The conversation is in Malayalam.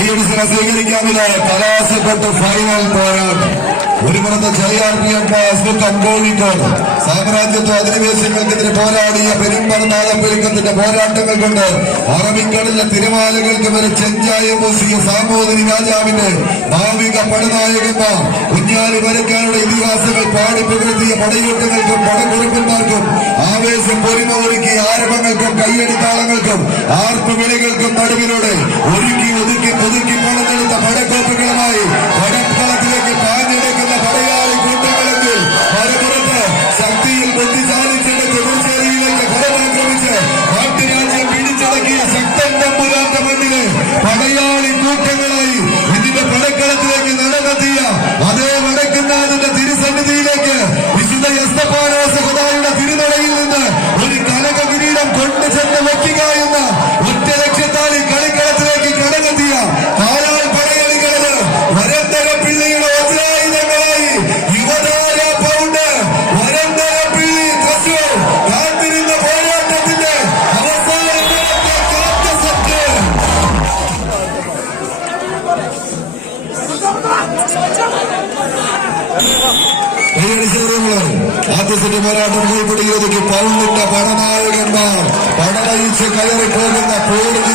ലീഡ് സരസീകരിക്കാമില്ല കലാശപ്പെട്ട് ഫൈനൽ പോരാട്ടം ഒരു J R P M passbook Kozhikode സാമ്രാജ്യത്വ അധിനിവേശങ്ങൾക്കെതിരെ പോരാടിയ പെരുമ്പറനാഥ പെരുക്കത്തിന്റെ പോരാട്ടങ്ങൾ കൊണ്ട് അറബിക്കടലിലെ തിരുമാലകൾക്ക് വരെ ചെഞ്ചായ പൂസിയ സാമൂതിരി രാജാവിന്റെ ഭാവിക പടനായകന്മാർ കുഞ്ഞാലി വരക്കാരുടെ ഇതിഹാസങ്ങൾ പാടിപ്പകർത്തിയ പടയോട്ടങ്ങൾക്കും പടക്കുറിപ്പന്മാർക്കും ആവേശം പൊലിമൊരുക്കി ആരവങ്ങൾക്കും കയ്യടി താളങ്ങൾക്കും ആർപ്പുവിളികൾക്കും നടുവിലൂടെ ഒരുക്കി ഒതുക്കി പുതുക്കി പടക്കോപ്പുകളുമായി Adios. കൈയടിച്ചവരുകൾ സെറ്റ് പോരാട്ടം കൈപ്പിടിയിലേക്ക് പൗണ്ടിട്ട പടനായകന്മാർ പടനയിച്ച് കയറി പോകുന്ന പ്രജാപതിമാർ